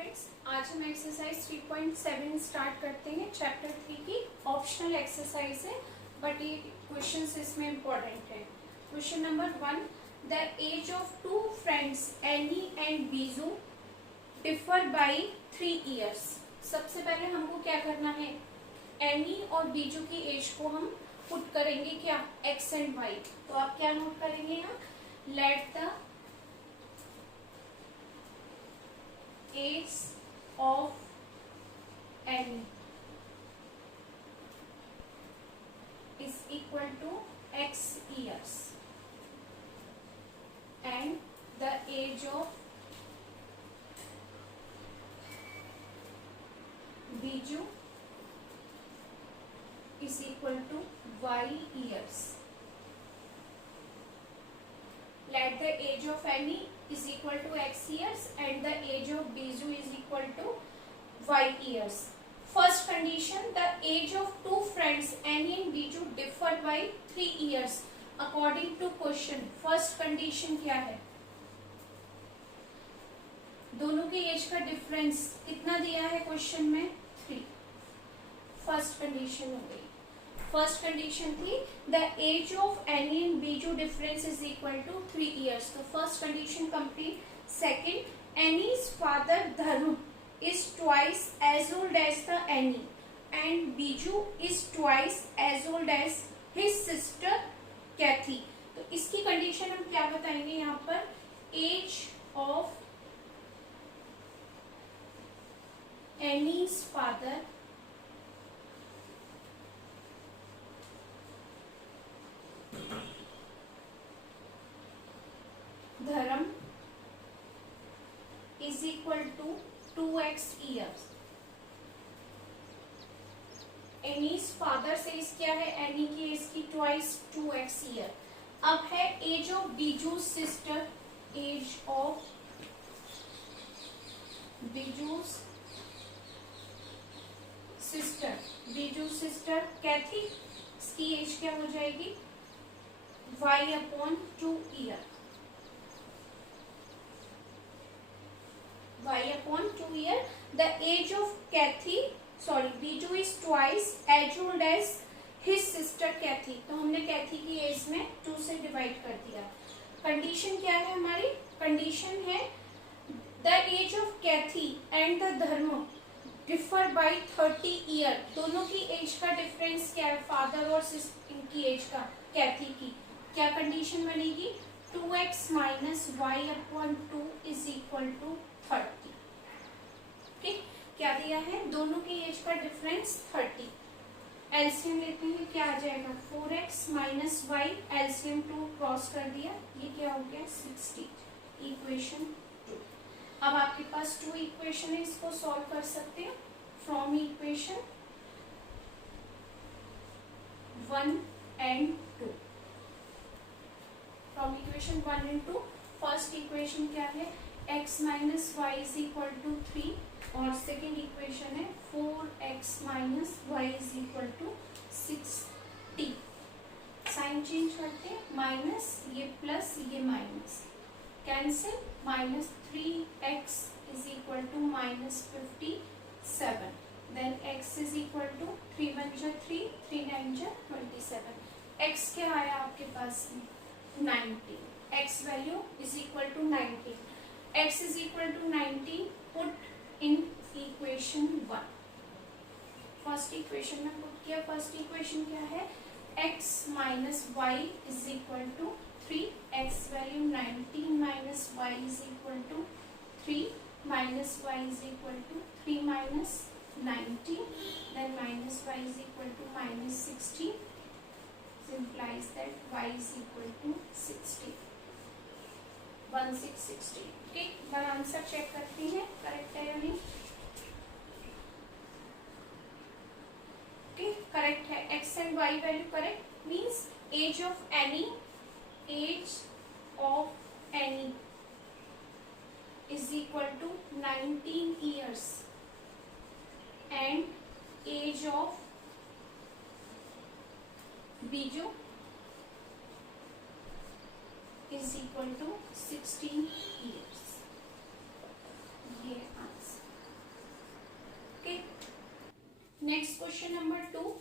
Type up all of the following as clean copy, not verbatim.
Friends, आज हम exercise 3.7 start करते हैं। चैप्टर 3 की ऑप्शनल एक्सरसाइज है, बट ये क्वेश्चंस इसमें इंपॉर्टेंट है। Question number 1, the age of two friends Ani and Biju differ by 3 years. सबसे पहले हमको क्या करना है, एनी और बीजू की एज को हम पुट करेंगे क्या, एक्स एंड वाई। तो आप क्या नोट करेंगे यहाँ, let the age of Ani is equal to x years and the age of Biju is equal to y years. Let the age of Annie is equal to x years and the age of Biju is equal to y years. First condition, the age of two friends Annie and Biju differed by 3 years according to question. First condition क्या है, दोनों की as का difference कितना दिया है question में, 3। First condition हो गई। फर्स्ट कंडीशन थी the age of Annie and Biju difference is equal to 3 years, तो first condition complete. Second, Annie's father धर्म is twice as old as the Annie and Biju is twice as old as his sister Kathy। तो इसकी condition हम क्या बताएंगे यहाँ पर, as of Annie's father धर्म is equal to 2x years। Annie's father से इस क्या है, एनी की इसकी ट्वाइस 2x ईयर। अब है age of Biju sister, age of Biju sister, Biju sister Kathy, इसकी एज क्या हो जाएगी, y/2 year, y/2 year। The age of Biju is twice as old as his sister Kathy। तो हमने कैथी की एज में 2 से डिवाइड कर दिया। कंडीशन क्या है हमारी, कंडीशन है the age of Cathy and the Dharam differ by 30 year. दोनों की एज का डिफरेंस क्या है, फादर और इनकी एज का, कैथी की। क्या कंडीशन बनेगी, 2x minus y/2 is equal to 30। ठीक, क्या दिया है, दोनों की एज का डिफरेंस 30। एलसीएम लेते हैं, क्या आ जाएगा, 4x minus y, LCM 2 cross कर दिया, ये क्या हो गया 60, इक्वेशन 2। अब आपके पास 2 इक्वेशन है, इसको सॉल्व कर सकते हैं from equation 1 and 2। From equation 1 and 2 first equation क्या है, x minus y is equal to 3 और सेकेंड इक्वेशन है 4x minus y is equal to 60। Sign change करते हैं, माइनस ये प्लस ये minus cancel, minus 3x is equal to minus 57। Then x is equal to 3 1 जा 3, 3 9 जा 27। x क्या आया आपके पास में, 19। x value is equal to 19। x is equal to 19, put in equation 1। First equation में पुट किया, फर्स्ट इक्वेशन क्या है, x minus y is equal to 3, x value 19 minus y is equal to 3 minus y is equal to 3 minus 19, then minus y is equal to minus 60, implies that y is equal to 60, 1660। ठीक, बार answer check करती हैं correct है या नहीं। ठीक, correct है, x and y value correct, means age of Ani is equal to 19 years and age of Biju is equal to 16 years। ये answer. Next question number 2.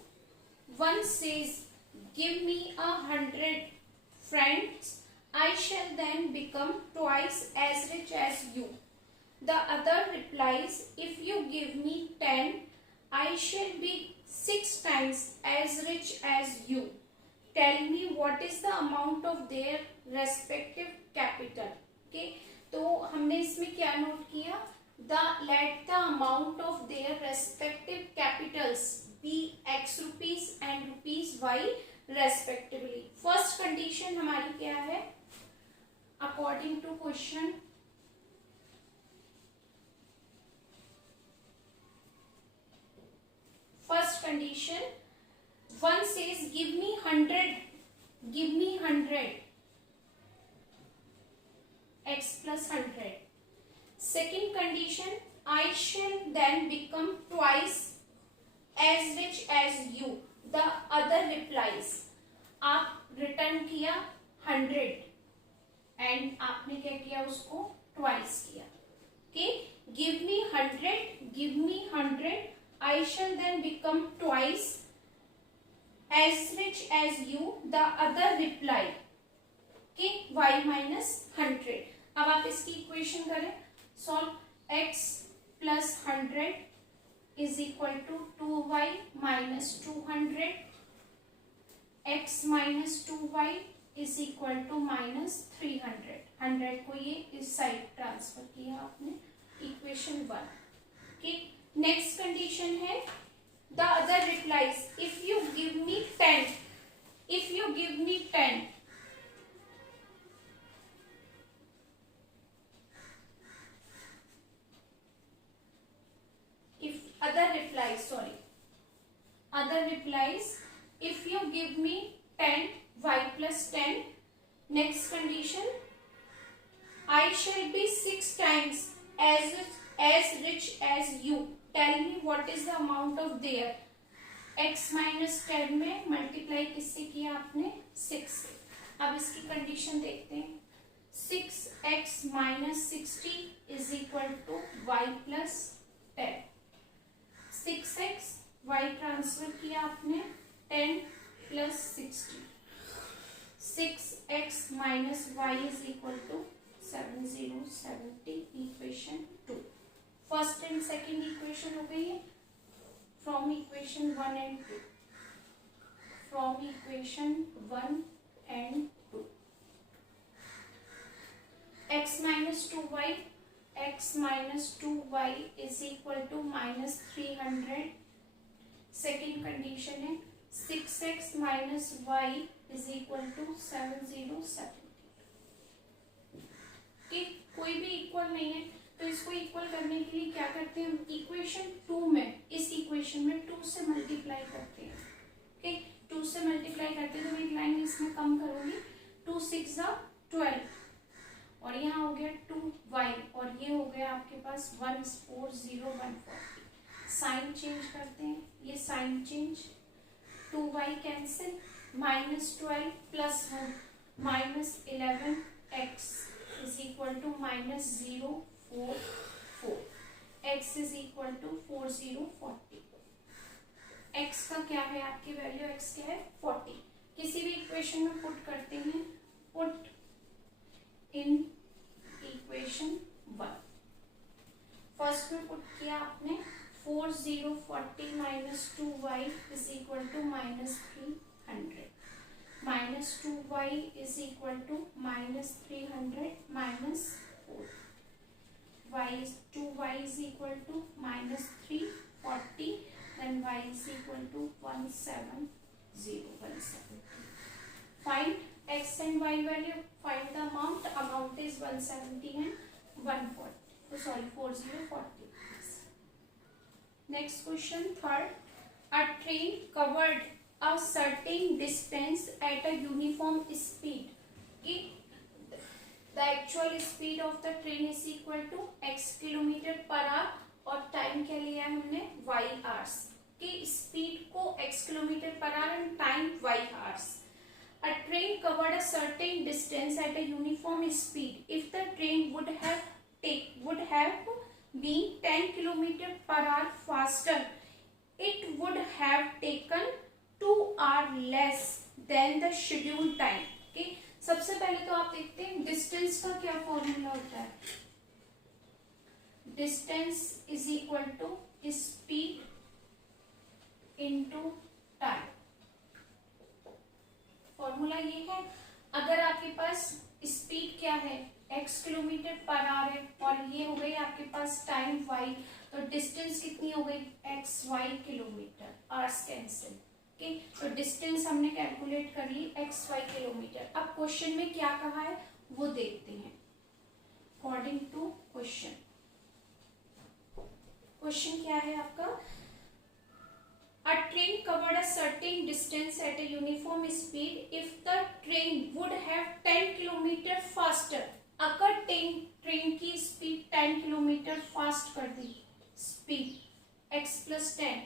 One says, give me 100 friends, I shall then become twice as rich as you. The other replies, if you give me 10, I shall be 6 times as rich as you. Tell me what is the amount of their respective capital. Okay, तो हमने इसमें क्या note किया, let the amount of their respective capitals be x rupees and rupees y respectively. First condition हमारी क्या है, according to question, first condition, one says give me 100 x plus 100. Second condition, I shall then become twice as rich as you. The other replies, आप return किया 100 and आपने क्या किया, उसको twice किया. Okay, give me 100, I shall then become twice as rich as you. The other replied, okay, y minus 100. अब आप इसकी इक्वेशन करें, solve. x plus 100 is equal to 2y minus 200. x minus 2y is equal to minus 300. 100 को ये इस side transfer किया आपने, equation 1. Okay, next condition है, the other replies, if you give me 10, other replies, if you give me 10, y plus 10. Next condition, I shall be 6 times as rich as you. Tell me what is the amount of their. x minus 10 में multiply किससे किया आपने, 6 से. अब इसकी condition देखते हैं, 6x minus 60 is equal to y plus 10. 6x y transfer किया आपने, 10 plus 60. 6x minus y is equal to 70, equation 2. First and second equation हो गई है from equation 1 and 2. x minus 2y is equal to minus 300. Second condition है 6x minus y is equal to 70. कि कोई भी equal नहीं है, तो इसको इक्वल करने के लिए क्या करते हैं, इक्वेशन 2 में, इस इक्वेशन में 2 से मल्टीप्लाई करते हैं. ओके, 2 से मल्टीप्लाई करते हैं तो एक लाइन इसमें कम करूंगी, 2 6 12 और यहाँ हो गया 2y और ये हो गया आपके पास 140 140. साइन चेंज करते हैं, ये sign change, 2y cancel, minus 12 plus 1 minus 11x is equal to minus 044. x is equal to 4040. x का क्या है, आपकी वैल्यू x क्या है 40. किसी भी इक्वेशन में पुट करते हैं, पुट इन इक्वेशन 1. फर्स्ट में पुट किया आपने 4040 minus 2y is equal to minus 300. Minus 2y is equal to minus 300 minus 4. 2y is equal to minus 340. then y is equal to 170. Find x and y value. Find the amount. Amount is 170 and 140. Oh, sorry, 4040. Next question, third. A train covered a certain distance at a uniform speed. The actual speed of the train is equal to x kilometre per our और time क्या लिया है हमने y hours. कि speed को x kilometre per our and time y hours. A train covered a certain distance at a uniform speed. If the train would have been 10 km per hour faster it would have taken 2 hours less than the scheduled time. Okay, सबसे पहले तो आप देखते हैं distance का क्या formula होता है. Distance is equal to speed into time. Formula ये है, अगर आपके पास स्पीड क्या है x किलोमीटर पर आवर है और ये हो गई आपके पास टाइम y, तो डिस्टेंस कितनी हो गई x y kilometre. Hours cancel. Okay, तो डिस्टेंस हमने कैलकुलेट कर ली x y किलोमीटर. अब क्वेश्चन में क्या कहा है वो देखते हैं. अकॉर्डिंग टू क्वेश्चन, क्वेश्चन क्या है आपका, a train covered a certain distance at a uniform speed if the train would have 10 kilometre faster. अगर ट्रेन की स्पीड 10 किलोमीटर फास्ट कर दी, स्पीड x प्लस 10,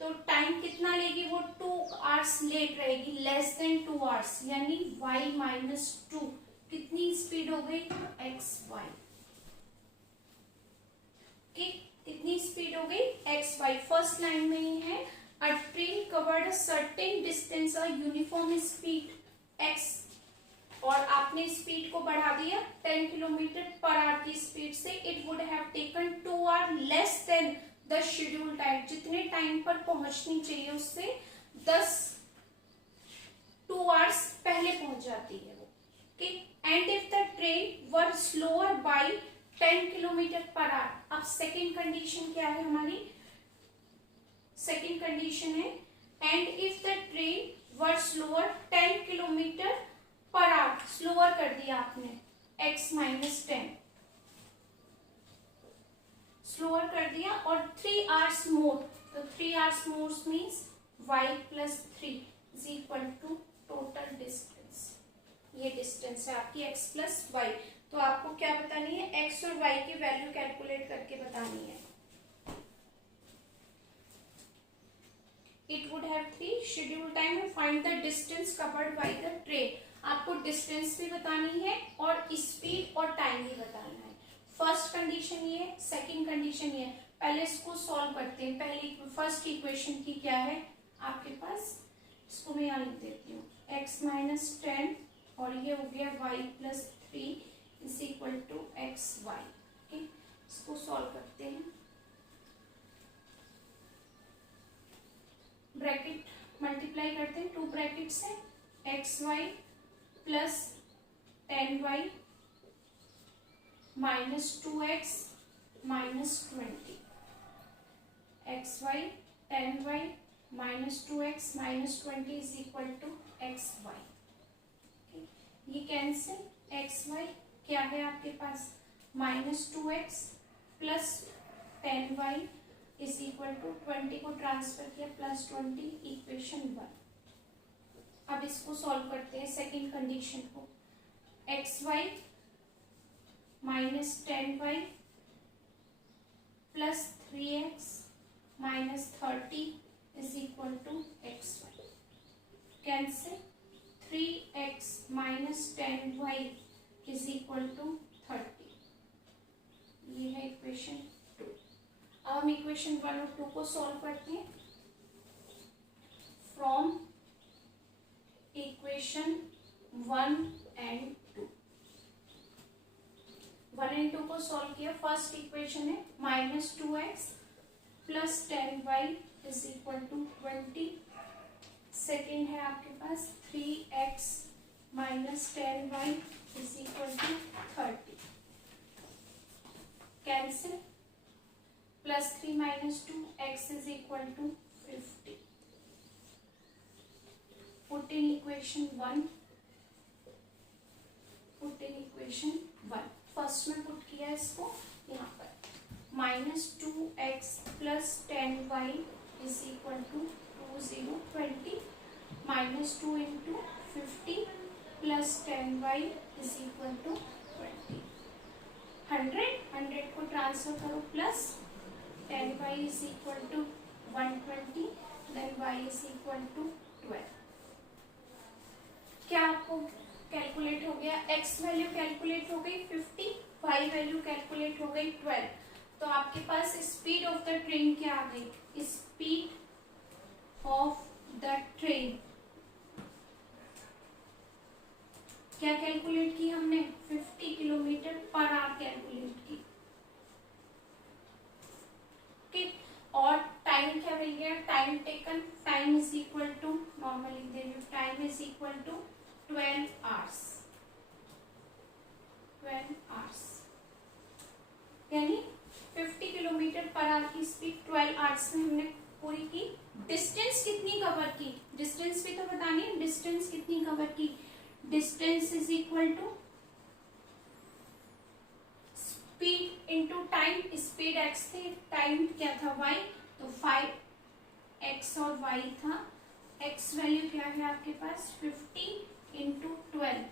तो टाइम कितना लेगी वो 2 आवर्स लेट रहेगी, लेस देन 2 आवर्स, यानी y माइनस 2. कितनी स्पीड हो गई एक्स वाई. कितनी स्पीड हो गई एक्स वाई. फर्स्ट लाइन में ही है a train covered a certain distance a uniform speed x, और आपने स्पीड को बढ़ा दिया 10 किलोमीटर पर आवर की स्पीड से. It would have taken 2 our less than the schedule time. जितने टाइम पर पहुंचनी चाहिए उससे 2 आवर्स पहले पहुंच जाती है वो. And if the train were slower by 10 kilometre per hour. अब सेकेंड कंडीशन क्या है हमारी, सेकेंड कंडीशन है and if the train were slower 10 kilometre per hour. Slower कर दिया आपने x माइनस 10, स्लोअर कर दिया, और 3 आवर्स मोर, तो 3 hours more means y plus 3 is equal to total distance. ये डिस्टेंस है आपकी x प्लस y. तो आपको क्या बतानी है, x और y की वैल्यू कैलकुलेट करके बतानी है. It would have 3 schedule time and find the distance covered by the train. आपको डिस्टेंस भी बतानी है और स्पीड और टाइम भी बताना है. फर्स्ट कंडीशन ये, सेकंड कंडीशन ये. पहले इसको सॉल्व करते हैं. पहले फर्स्ट इक्वेशन की क्या है आपके पास, इसको मैं यहाँ लिख देती हूँ, x माइनस 10 और ये हो गया y plus 3 is equal to x y. इसको सॉल्व करते हैं. ब्रैकेट मल्टीप्लाई करते हैं, 2 ब्रैकेट से x y plus 10y minus 2x minus 20. X y 10y minus 2x minus 20 is equal to x y. ये कैंसिल. एक्स वाई क्या है आपके पास, minus 2x plus 10y is equal to 20 को transfer किया प्लस 20, इक्वेशन 1. अब इसको solve करते हैं सेकेंड कंडीशन को. X y minus 10y plus 3x minus 30 is equal to x y. Cancel. 3x minus 10y is equal to 30. ये है equation 2. अब हम इक्वेशन 1 और 2 को सॉल्व करते हैं. फ्रॉम इक्वेशन 1 एंड 2, 1 एंड 2 को सॉल्व किया. फर्स्ट इक्वेशन है minus 2x plus 10y is equal to 20. Second है आपके पास 3x minus 10y is equal to 30. Cancel. Plus 3 minus 2 x is equal to 50. Put in equation 1, put in equation 1. First में put किया इसको यहाँ पर, minus 2x plus 10y is equal to 20 minus 2 into 50 plus 10y is equal to 20. 100 को transfer करो plus 10y is equal to 120, then y is equal to 12. क्या आपको calculate हो गया, x वैल्यू कैलकुलेट हो गई 50, y वैल्यू कैलकुलेट हो गई 12. तो आपके पास स्पीड ऑफ द ट्रेन क्या आ गई, स्पीड ऑफ द ट्रेन, क्या कैलकुलेट की हमने, 50 किलोमीटर पर आवर कैलकुलेट की। ठीक, और टाइम क्या मिल गया, time taken, time is equal to, normal लिख दे रही हूँ, time is equal to 12 hours, 12 hours, यानी 50 किलोमीटर पर आवर की स्पीड 12 आवर्स में हमने पूरी की। डिस्टेंस कितनी कवर की, डिस्टेंस भी तो बतानी है, डिस्टेंस कितनी कवर की, distance is equal to speed into time, speed x थी, टाइम क्या था वाई, तो 5 एक्स और वाई था, एक्स वैल्यू क्या है आपके पास 50 इंटू 12,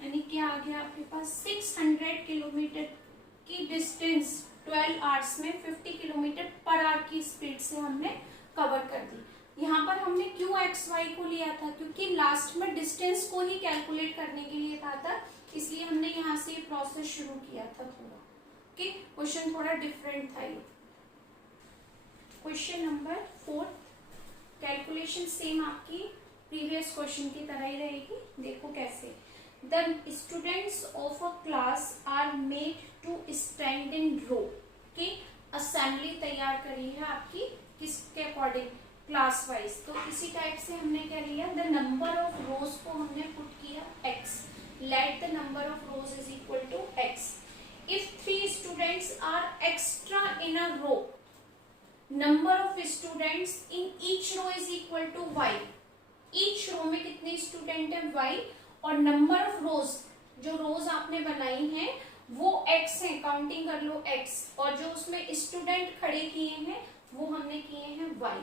यानी क्या आ गया आपके पास 600 किलोमीटर की डिस्टेंस 12 आवर्स में 50 किलोमीटर पर आवर की स्पीड से हमने कवर कर दी। यहाँ पर हमने क्यों एक्स वाई को लिया था, क्योंकि लास्ट में डिस्टेंस को ही कैलकुलेट करने के लिए था, इसलिए हमने यहाँ से ये प्रोसेस शुरू किया था पूरा। ओके, क्वेश्चन थोड़ा डिफरेंट था ये। क्वेश्चन नंबर 4, कैलकुलेशन सेम आपकी प्रीवियस क्वेश्चन की तरह ही रहेगी, देखो कैसे। The students of a class are made to stand in row, की असेंबली तैयार करी है आपकी किसके अकॉर्डिंग, क्लास वाइज। तो इसी टाइप से हमने क्या लिया, द नंबर ऑफ रोज को हमने पुट किया x, let the number of rows is equal to x। If 3 students are extra in a row, number of students in each row is equal to y। Each row में कितने student है y, और number of रोज, जो रोज आपने बनाई है वो x है, काउंटिंग कर लो x, और जो उसमें स्टूडेंट खड़े किए हैं वो हमने किए हैं y।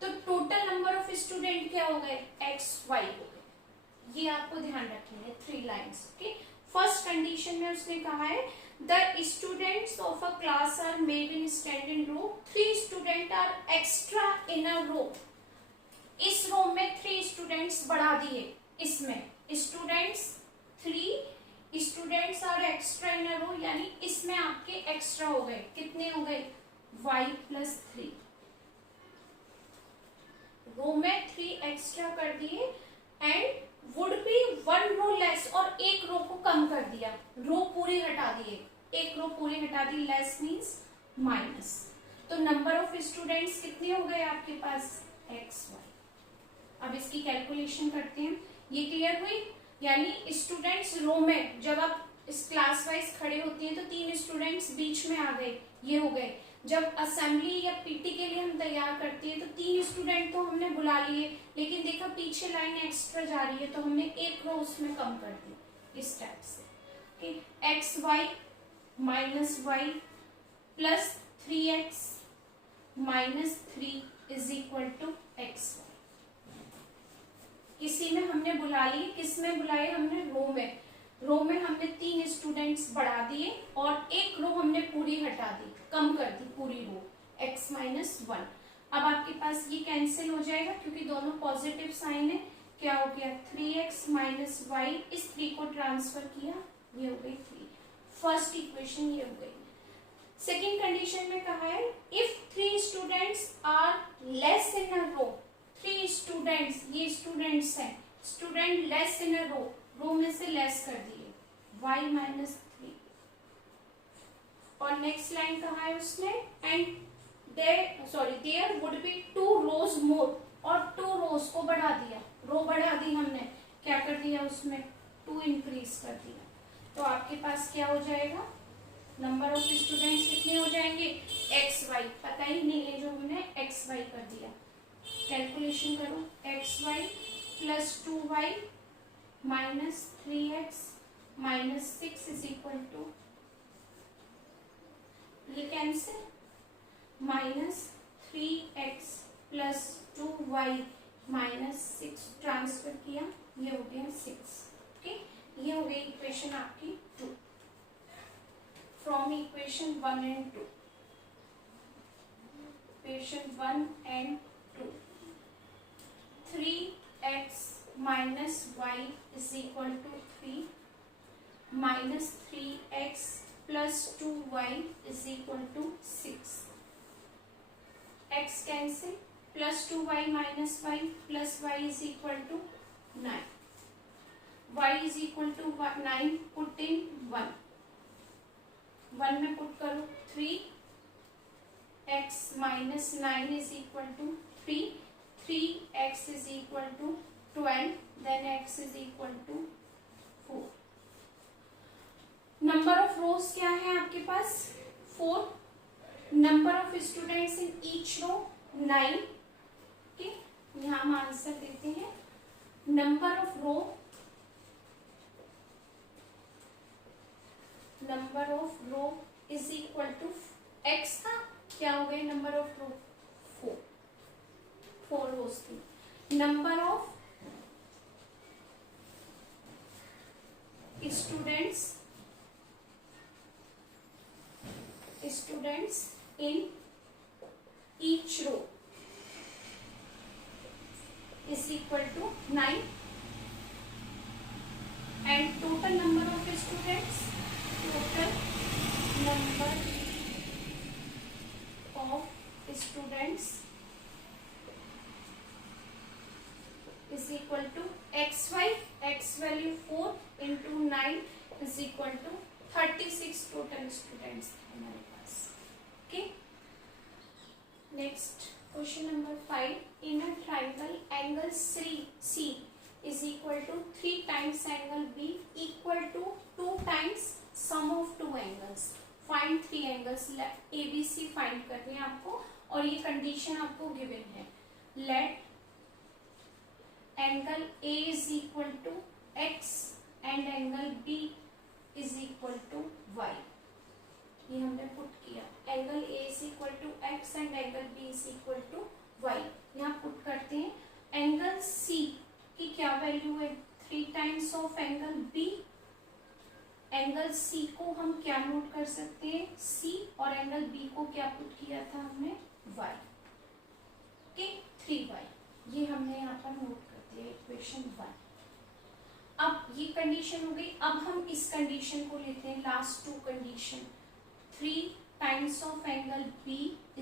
तो टोटल नंबर ऑफ स्टूडेंट क्या हो गए, एक्स वाई हो गए, ये आपको ध्यान रखेंगे 3 लाइन्स। ओके, फर्स्ट कंडीशन में उसने कहा है the students of a class are made in stand in row, 3 student are extra in a row. इस रो में 3 स्टूडेंट्स बढ़ा दिए, इसमें students 3 students are extra in a row, यानी इसमें आपके एक्स्ट्रा हो गए, कितने हो गए y प्लस 3, रो में 3 एक्स्ट्रा कर दिए, and would be 1 row less, और एक रो को कम कर दिया, रो पूरी हटा दिए, एक रो पूरी हटा दी, लेस मीन्स माइनस। तो नंबर ऑफ स्टूडेंट्स कितने हो गए आपके पास एक्स वाई। अब इसकी कैलकुलेशन करते हैं, ये क्लियर हुई, यानी स्टूडेंट्स रो में जब आप इस क्लास वाइज खड़े होती हैं तो 3 स्टूडेंट्स बीच में आ गए, ये हो गए। जब असेंबली या पीटी के लिए हम तैयार करते हैं तो 3 स्टूडेंट तो हमने बुला लिए, लेकिन देखा पीछे लाइन एक्स्ट्रा जा रही है तो हमने एक रो उसमें कम कर दी, इस टाइप से। X y minus y plus 3x minus 3 is equal to x y. किसी में हमने बुला लिए, किस में बुलाए हमने, रो में, रो में हमने 3 स्टूडेंट्स बढ़ा दिए और एक रो हमने पूरी हटा दी, कम कर दी पूरी रो, x माइनस 1। अब आपके पास ये कैंसिल हो जाएगा क्योंकि दोनों पॉजिटिव साइन है, क्या हो गया 3x माइनस वाई, इस 3 को ट्रांसफर किया, ये हो गई 3, फर्स्ट इक्वेशन ये हो गई। सेकेंड कंडीशन में कहा है if 3 students are less in a row, 3 students, ये स्टूडेंट्स हैं, student less in a row, row में से लेस कर दिए y माइनस 3, और नेक्स्ट लाइन कहा है उसने एंड देयर वुड बी 2 रोज मोर, और 2 रोज को बढ़ा दिया, रो बढ़ा दी हमने, क्या कर दिया उसमें 2 इंक्रीज कर दिया। तो आपके पास क्या हो जाएगा, नंबर ऑफ स्टूडेंट्स कितने हो जाएंगे एक्स वाई, पता ही नहीं है जो हमने एक्स वाई कर दिया। कैलकुलेशन करो, x y plus 2y minus 3x minus 6 is equal to, ये cancel, minus 3x plus 2y minus 6 transfer किया, ये हो गया 6। ओके, ये हो गई इक्वेशन आपकी 2 from equation 1 and 2, equation 1 and 2, 3x minus y is equal to 3 minus 3x plus 2y is equal to 6, x cancel, plus 2y minus y plus y is equal to 9. y is equal to 9, put in 1 में put करो 3x minus 9 is equal to 3x is equal to 12, then x is equal to 4. Number of रोज क्या है आपके पास 4. Number of students in each row 9. ठीक, यहाँ हम answer देते हैं. Number of row is equal to x का क्या हो गया नंबर ऑफ रो 4 रोज की. Number of students in each row is equal to 9 and total number of students is equal to xy, x value 4 into 9 is equal to 36 total students हमारे पास. Okay, next question number 5. In a triangle, angle C is equal to 3 times angle B equal to 2 times sum of 2 angles. Find 3 angles. ABC find करनी है आपको और ये condition आपको given है. Let angle A is equal to X and angle B is equal to Y. ये हमने put किया. Angle A is equal to X and angle B is equal to Y. यहाँ पुट करते हैं. Angle C की क्या value है 3 times of angle B. Angle C को हम क्या नोट कर सकते हैं C और एंगल B को क्या पुट किया था हमने Y. ओके 3y ये हमने यहाँ पर नोट कर दिया इक्वेशन 1. अब ये कंडीशन हो गई. अब हम इस कंडीशन को लेते हैं last 2 condition. 3 times of angle B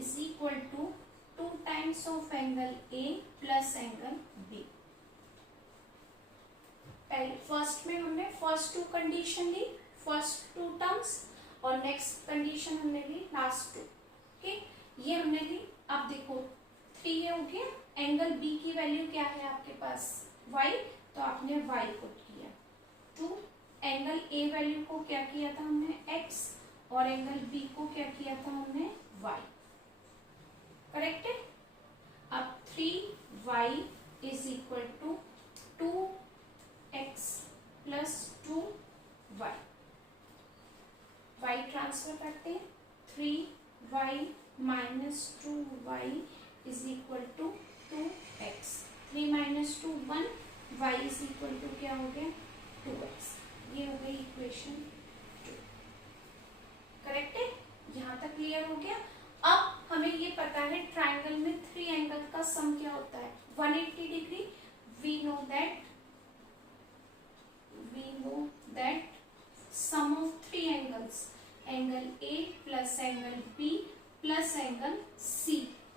is equal to 2 times of angle A plus angle B. First में हमने फर्स्ट 2 कंडीशन ली, फर्स्ट 2 टर्म्स, और नेक्स्ट कंडीशन हमने ली लास्ट 2. ओके ये हमने ली. अब देखो 3 ये हो गया. एंगल B की वैल्यू क्या है आपके पास y, तो आपने y पुट किया. 2 एंगल A वैल्यू को क्या किया था हमने x और एंगल B को क्या किया था हमने y. करेक्ट है. अब 3y is equal to 2x plus 2y. y transfer करते हैं. 3y minus 2y is equal to 2x. 3 minus 2 1. y is equal to क्या हो गया 2x. ये हो गई इक्वेशन 2. करेक्ट है. यहाँ तक क्लियर हो गया. अब हमें ये पता है ट्राइंगल में 3 एंगल का सम क्या होता है 180 degree. We know that sum of 3 angles angle A plus angle B plus angle C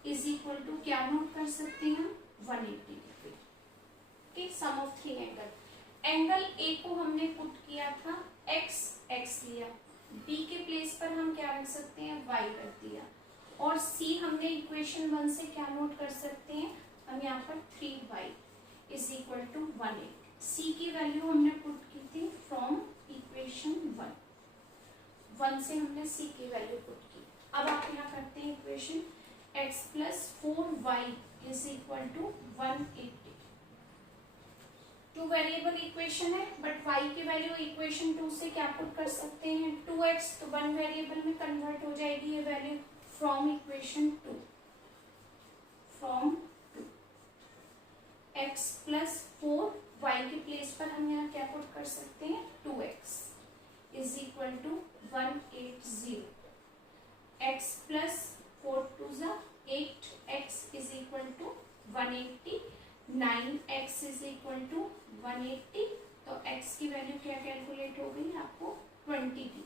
is equal to क्या नोट कर सकते हैं हम 180 degree. Okay sum of 3 angle. Angle A को हमने पुट किया था x लिया. B के प्लेस पर हम क्या रख सकते हैं y रख दिया. और C हमने इक्वेशन 1 से क्या नोट कर सकते हैं हम यहाँ पर 3y is equal to 180. C की वैल्यू हमने पुट की थी फ्रॉम इक्वेशन 1 से हमने C की वैल्यू पुट की. अब आप यहाँ करते हैं equation x plus 4y is equal to 180. 2 variable equation है बट y की वैल्यू इक्वेशन 2 से क्या पुट कर सकते हैं 2x, तो 1 वेरिएबल में कन्वर्ट हो जाएगी ये value from equation 2. x plus 4y के प्लेस पर हम यहाँ क्या पुट कर सकते हैं 2x is equal to 180. x plus 4 2 जा 8x is equal to 180. 9x is equal to 180. तो x की वैल्यू क्या कैलकुलेट हो गई आपको 20 डिग्री.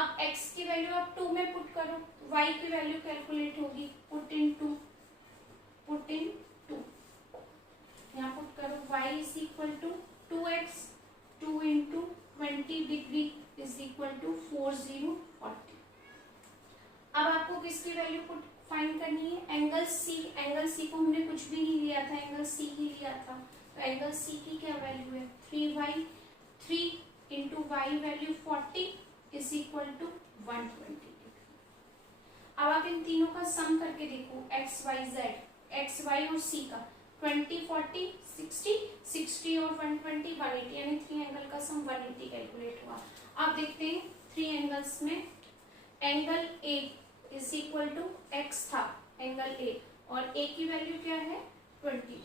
अब x की वैल्यू आप 2 में पुट करो, y की वैल्यू कैलकुलेट होगी, पुट इन 2, यहाँ पुट करो, y is equal to 2x, 2 into 20 degree is equal to 4040। अब आपको किसकी वैल्यू पुट फाइंड करनी है, एंगल C। एंगल C को हमने कुछ भी नहीं लिया था, एंगल C ही लिया था, तो एंगल C की क्या वैल्यू है 3y, 3 into y value 40 is equal to 120। अब आप इन तीनों का सम करके देखो, x y z, x y और C का 20 40 60, 60 और 120 180, यानी 3 एंगल का सम 180 कैलकुलेट हुआ। आप देखते हैं 3 एंगल्स में angle A is equal to x था, एंगल A, और A की वैल्यू क्या है 20।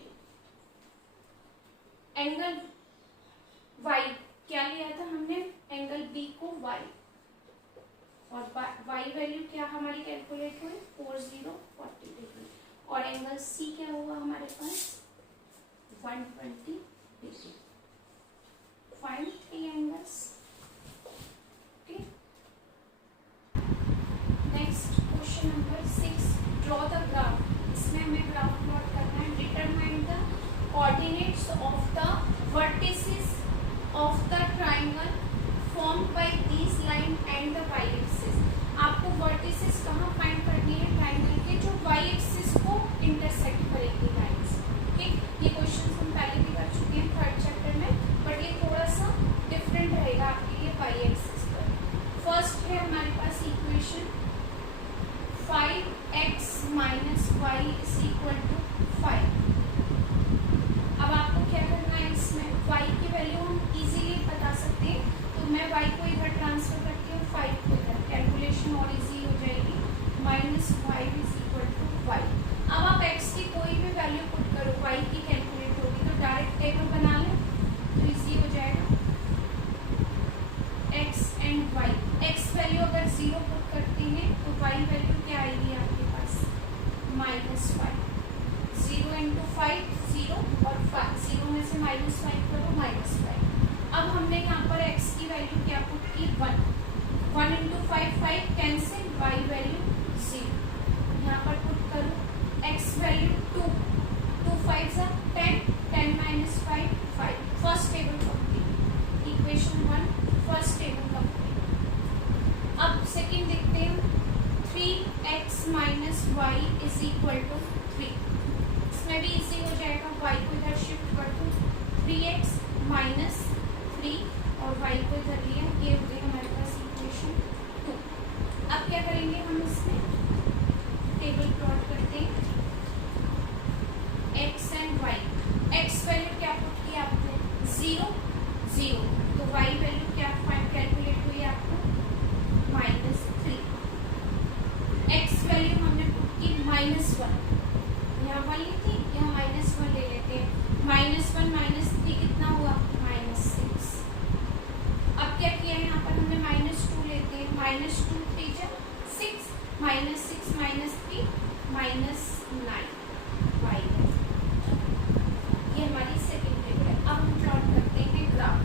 एंगल Y क्या लिया था हमने, एंगल B को Y, और Y वैल्यू क्या हमारी कैलकुलेट हुई 4040 डिग्री, और एंगल C क्या हुआ हमारे पास 120 degree. Find 3 angles. Next question number 6, draw the graph. इसमें हमें ग्राफ प्लॉट करना है। Determine the coordinates of the vertices of the triangle formed by this line and the y axis. आपको वर्टिसेस कहाँ फाइंड करनी है, ट्राइंगल के जो वाई एक्सिस को इंटरसेक्ट करेगी लाइंस। ठीक, ये क्वेश्चन हम पहले भी कर चुके हैं 3rd चैप्टर में, बट ये थोड़ा सा डिफरेंट रहेगा आपके लिए वाई एक्सिस पर। फर्स्ट है हमारे पास equation 5x minus y is equal to 5। अब आपको क्या करना है, इसमें y की वैल्यू हम इजीली बता सकते हैं, तो मैं y को इधर ट्रांसफर करती हूँ, 5 को इधर, कैलकुलेशन और इजी हो जाएगी, minus 5 is equal to y। अब आप x की कोई भी वैल्यू पुट करो, y की कैलकुलेट होगी, तो डायरेक्ट टेबल बना लें तो इजी हो जाएगा। x and y, x value अगर 0 पुट करती है तो y वैल्यू क्या आएगी आपके पास -5। 0 इंटू 5 0, और 0 में से -5 करो -5। अब हमने यहाँ पर x की वैल्यू क्या पुट की 1, 1 इंटू 5 5 कैंसिल, y वैल्यू 0। यहाँ पर पुट करो x value 2, 2 5 10, 10 minus 5 5। First table complete, equation 1 first table complete. अब सेकंड देखते हैं, 3x minus y is equal to 3। इसमें भी इजी हो जाएगा, y को इधर शिफ्ट कर दो, 3x माइनस 3 और y को इधर लिया, ये हो गई हमारे पास इक्वेशन 2। अब क्या करेंगे हम, इसमें टेबल प्लॉट करते हैं x and y। x value क्या पुट की आपने 0 0, तो y वैल्यू क्या कैलकुलेट हुई आपको -3। x वैल्यू हमने पुट की -1, यहाँ 1 ली थी, यहाँ -1 ले लेते हैं, -1 -3 कितना हुआ -6। अब क्या किया है, यहाँ पर हमने -2 लेते हैं, -2 3 जा 6, -6 -3 -9 y। ये हमारी सेकेंड टेबल है। अब हम प्लॉट करते हैं ग्राफ।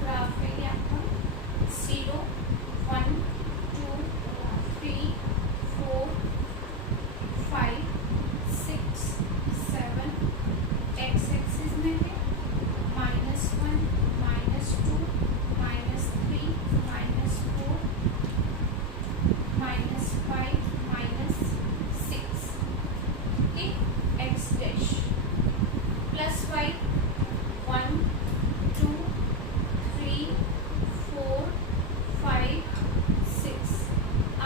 ग्राफ है ये आपका 0 1 2 3 4 5 6 7, x एक्सिस में है -1 -2 -3 -4 -5 -6, ठीक, x डैश प्लस y 1 2 3 4 5 6।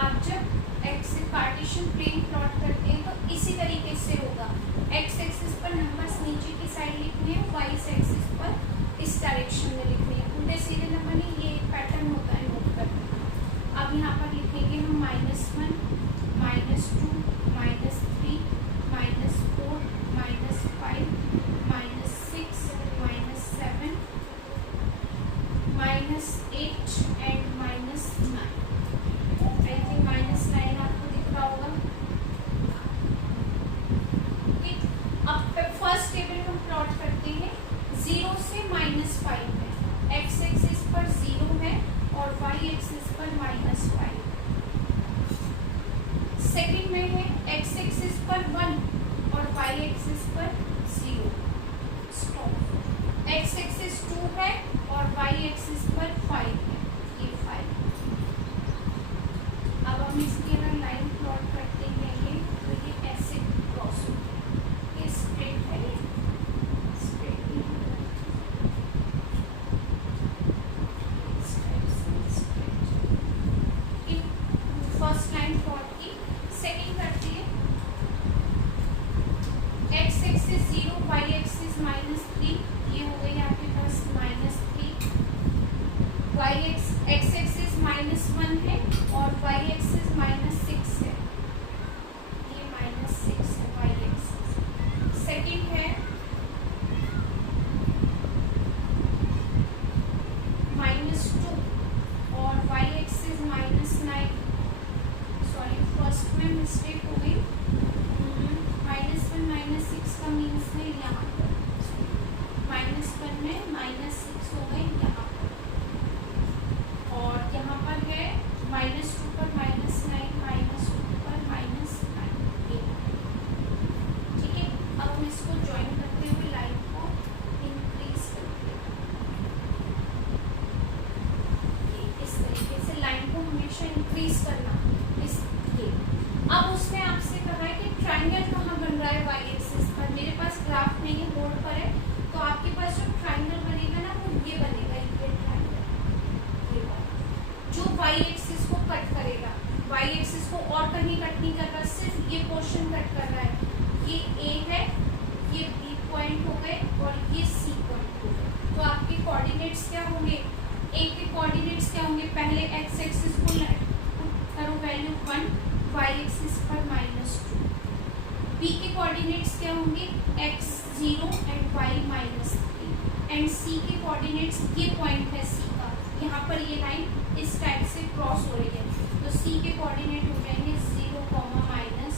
आप जब x पार्टीशन प्लेन प्लॉट करते हैं तो इसी तरीके से होगा, x एक्सिस पर नंबर्स नीचे की साइड लिखने हैं, y एक्सिस पर इस डायरेक्शन में लिखने हैं, उल्टे सीधे नंबर नहीं, ये एक पैटर्न होता है, नोट करना। अब यहाँ पर लिखेंगे हम -1 -2 -3 -4 -5 -6 -7 -8 एंड -9। आई थिंक -9 आपको दिख रहा होगा। ठीक, अब फर्स्ट टेबल हम प्लॉट करते हैं 0 से -5 एक्स एक्सिस -1 है और वाई एक्सिस -6 है, ये -6 है वाई एक्सिस। सेकंड है -2 और वाई एक्सिस -9, सॉरी फर्स्ट में मिस्टेक हो गई, -1 -6 का मीन्स है यहाँ पर, -1 में -6 हो गए यहाँ पर, और यहाँ पर है -2 पर -9, -2 पर -9, ठीक है। अब हम इसको ज्वाइन करते हुए लाइन को इंक्रीज करते हैं, इस तरीके से लाइन को हमेशा इंक्रीज करना, इस ये। अब उसने आपसे कहा है कि ट्रायंगल कहाँ बन रहा है वाई एक्सिस पर, मेरे पास ग्राफ नहीं है, बोर्ड पर है, तो आपके पास जो ट्रायंगल बनेगा ना वो ये बनेगा, ये ट्रायंगल, ये जो वाई एक्सिस को कट करेगा, वाई एक्सिस को और कहीं कट नहीं कर रहा, सिर्फ ये पोर्शन कट कर रहा है। ये ए है, ये बी पॉइंट हो गए और ये सी पॉइंट हो गए। तो आपके कोऑर्डिनेट्स क्या होंगे, ए के कोऑर्डिनेट्स क्या होंगे, पहले एक्स एक्सिस को करो वैल्यू 1, वाई एक्सिस पर -2। बी के कोऑर्डिनेट्स क्या होंगे, x 0 एंड y -3, एंड सी के कोऑर्डिनेट्स, ये पॉइंट है सी का, यहाँ पर ये लाइन इस टाइप से क्रॉस हो रही है, तो सी के कोऑर्डिनेट हो जाएंगे 0, -5।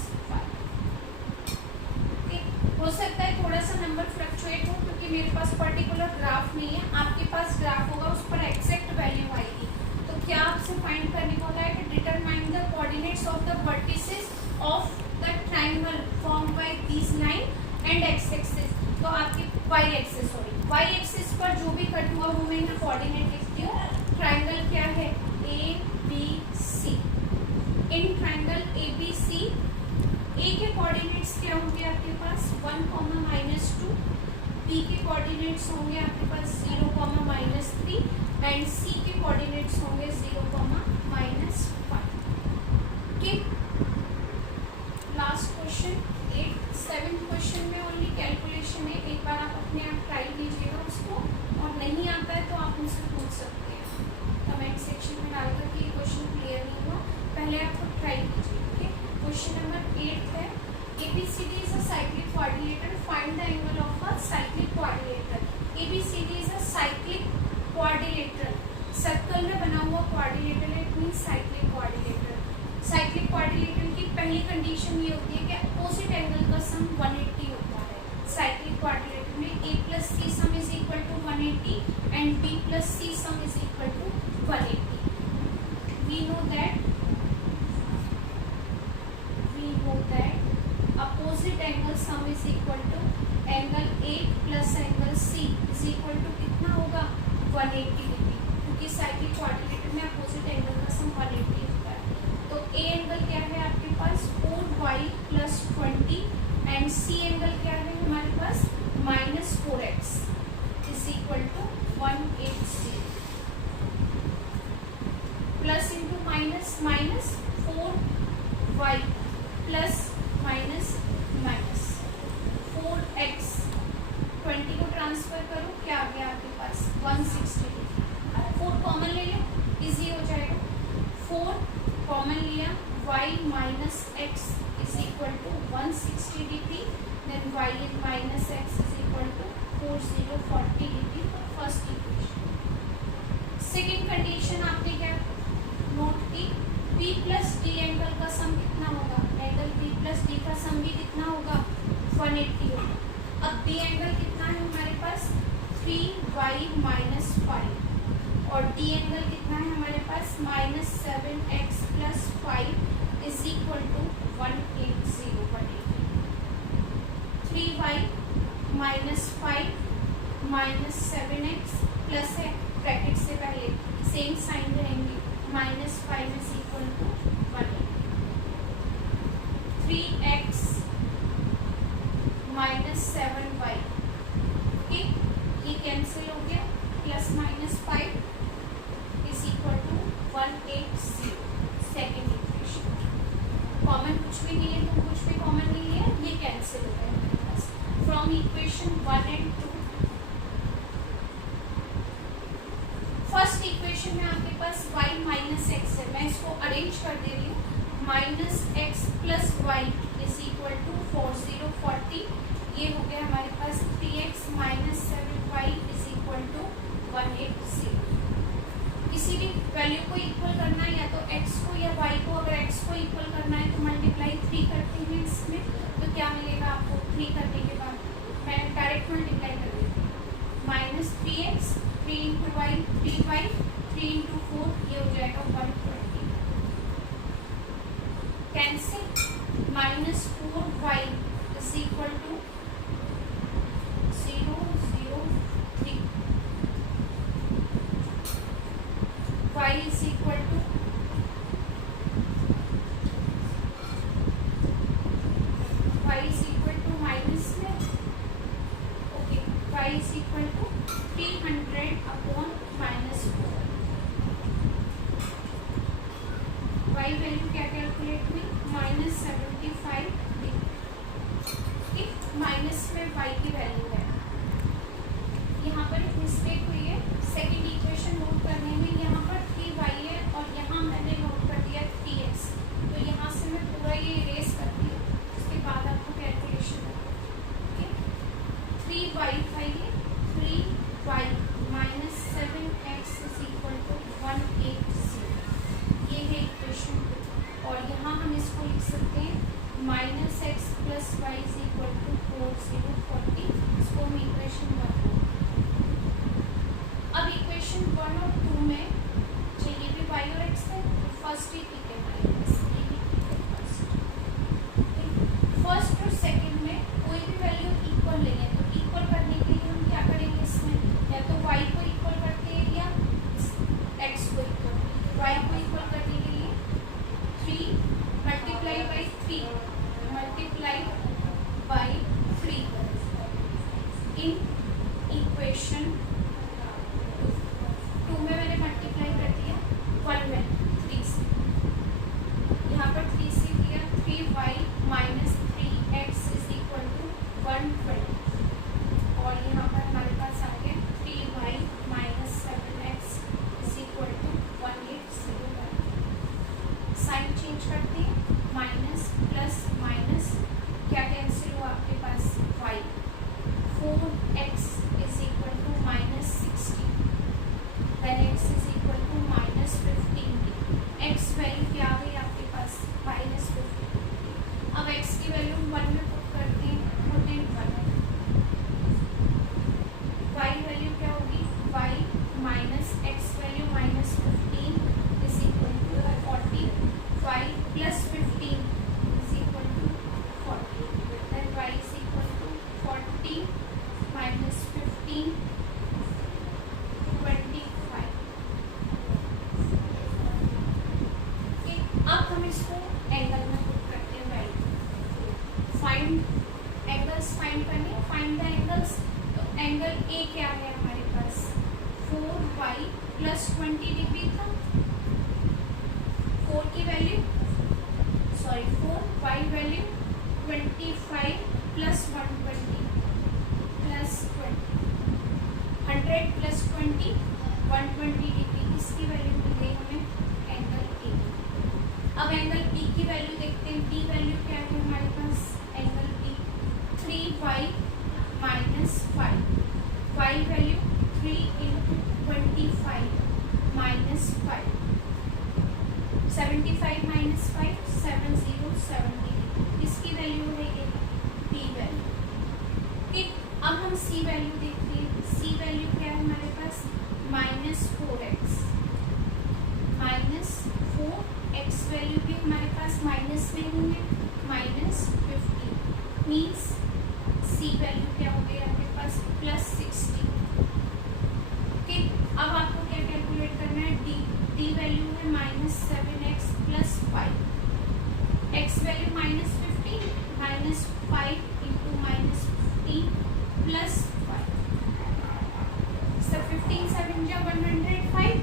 हो सकता है थोड़ा सा नंबर फ्लक्चुएट हो, क्योंकि मेरे पास पर्टिकुलर ग्राफ नहीं है, आपके पास ग्राफ होगा, उस पर एग्जैक्ट वैल्यू आएगी। तो क्या आपसे फाइंड करने को होता है कि determine the coordinates of the vertices of the triangle formed by this line and x axis. तो आपके वाई एक्सिस पर जो भी कट हुआ वो मैं यहाँ कोऑर्डिनेट लिखती हूँ। ट्रायंगल क्या है, A B C. In triangle A B C, A के कोऑर्डिनेट्स क्या होंगे आपके पास 1, -2, बी के कोऑर्डिनेट्स होंगे आपके पास 0, -3 एंड सी के कोऑर्डिनेट्स होंगे 0, -5। ठीक, लास्ट क्वेश्चन 8, 7 क्वेश्चन में ओनली कैलकुलेशन है, एक बार आप अपने आप ट्राई कीजिएगा उसको, और नहीं आता है तो आप मुझसे पूछ सकते हैं कमेंट सेक्शन में डालकर कि ये क्वेश्चन क्लियर नहीं हुआ, पहले आप खुद ट्राई कीजिए। ओके, क्वेश्चन नंबर 8 है, ABCD is a cyclic quadrilateral, find the angle of a cyclic quadrilateral। ABCD is a cyclic quadrilateral, circle में बना हुआ quadrilateral, it means cyclic quadrilateral। Cyclic quadrilateral की पहली कंडीशन ये होती है कि अपोजिट एंगल का सम 180 होता है। साइक्लिक क्वाड्रिलेटरल में a + c sum is equal to 180 and b + c sum is equal to 180। we know that opposite angle sum is equal to angle A plus angle C is equal to कितना होगा 180 degree, क्योंकि cyclic quadrilateral में opposite angle का सम 180 होता है। तो A angle क्या है आपके पास 4y + 20 एंड सी एंगल क्या है हमारे पास -4x is equal to 180। Plus into minus, -4y plus minus 4x, 20 को ट्रांसफर करो, क्या आ गया आपके पास 160। 4 कॉमन ले लो, इजी हो जाएगा। 4 कॉमन लिया, y minus x is equal to 160 degree, then y minus x is equal to 40 degree, first equation. Second condition आपने क्या नोट की, b प्लस d एंगल का सम कितना होगा, एंगल b प्लस d का सम भी कितना होगा 180 होगा। अब b एंगल कितना है हमारे पास 3y माइनस 5 और d एंगल कितना है हमारे पास -7x + 5 is equal to 180। 3y minus 5 -7x plus है, ब्रैकेट से पहले सेम साइन रहेंगे, -5 is equal to 180। 3x -7y, ठीक, ये कैंसिल हो गया, +-5 is equal to 180। Second equation common कुछ भी नहीं है, तो कुछ भी कॉमन नहीं है, ये कैंसिल हो गया हमारे पास। From equation 1 and 2, first equation में पास y माइनस एक्स है, मैं इसको अरेंज कर दे रही हूँ। Minus x plus y is equal to 4040, ये हो गया हमारे पास 3x minus 7y is equal to 180। किसी भी वैल्यू को इक्वल करना है, या तो x को या y को, अगर x को इक्वल करना है तो मल्टीप्लाई 3 करते हैं इसमें, तो क्या मिलेगा आपको 3 करने के बाद, मैं डायरेक्ट मल्टीप्लाई कर देती हूँ। Minus 3x 3 into Y 3y 3 into 4, ये हो जाएगा 120। Cancel, minus 4y is equal to 0 0 3, y is equal to minus में, okay, y is equal to 300 upon minus 4। y value क्या कैलकुलेट हुई, माइनस 75 ठीक, माइनस में y की वैल्यू है। यहाँ पर एक मिस्टेक हुई है सेकंड इक्वेशन नोट करने में, यहाँ पर 3y है और यहाँ मैंने नोट कर दिया 3x, तो यहाँ से मैं पूरा ये इरेज करती हूँ, उसके बाद आपको कैलकुलेशन ओके। 3y था ये, 3y minus 7x is equal to 180, ये है इक्वेशन 2, और यहाँ हम इसको लिख सकते हैं minus x plus y is equal to 4040, इसको हम इक्वेशन 1। अब इक्वेशन 1 और 2 में चाहिए भी y और x है, फर्स्ट ही ठीक है हमारे पास, ये भी ठीक है फर्स्ट और सेकंड में कोई भी वैल्यू इक्वल लेंगे, तो इक्वल करने के लिए हम क्या करेंगे, इसमें या तो y को इक्वल करते हैं या x को इक्वल। y को इक्वल करने के लिए 3 multiply by 3 multiply by 3 in equation 2 में मैंने मल्टीप्लाई कर दिया 1 में 3 से, यहाँ पर 3 से किया 3y minus 3x is equal to 120, और यहाँ पर हमारे पास आ गया 3y minus 7x is equal to 180। Sign change करते हैं, माइनस प्लस माइनस, क्या कैंसिल हुआ आपके पास y, 4x is equal to minus 60, then x is equal to minus 15, x value क्या आ गई आपके पास minus 15। अब x की वैल्यू 1 में पुट करते हैं, पुट इन 1, y वैल्यू क्या होगी, y minus x value minus 15 is equal to 40, y plus 15 is equal to 40, then y is equal to 40 minus 15 अब हम इसको एंगल में पुट करते हैं वैल्यू, फाइंड एंगल्स फाइंड करने, फाइंड द एंगल्स। तो एंगल ए क्या है हमारे पास, 4y प्लस 20 डिग्री था, 4 की value 4y value 25 plus 120 plus 20, 100 plus 20 120 degree, इसकी वैल्यू मिल गई हमें एंगल ए। अब एंगल बी की वैल्यू देखते हैं, बी वैल्यू क्या है हमारे पास, angle B 3y minus 5, y value 3 into 25 minus 5, 75 minus 5 70, इसकी वैल्यू है ये बी वैल्यू ठीक। अब हम सी वैल्यू देखते हैं, सी वैल्यू क्या है हमारे पास, minus 4x, minus 4x value भी हमारे पास माइनस में ही है, माइनस 50, मीन्स सी वैल्यू क्या हो गई आपके पास प्लस 60 ठीक। अब आपको क्या कैलकुलेट करना है, डी वैल्यू है minus 7x plus 5, x value minus 15 minus 5 into minus 15 plus 5, सब 15 7 जा 105,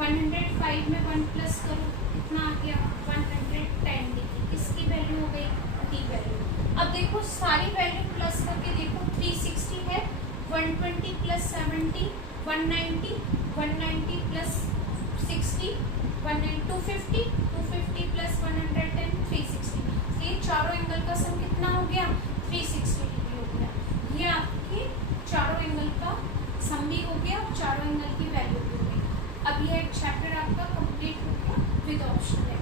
105 में 1 प्लस करो कितना आ गया 110 डिग्री, इसकी वैल्यू हो गई डी वैल्यू। अब देखो सारी वैल्यू प्लस करके देखो, 360 है, 120 प्लस 70 190, 190 प्लस 60 250 प्लस 110 360। ये चारों एंगल का सम कितना हो गया 360 डिग्री हो गया। ये आपके चारों एंगल का सम भी हो गया, चारों एंगल की वैल्यू भी हो गई। अब यह चैप्टर आपका कंप्लीट हो गया विद ऑप्शन।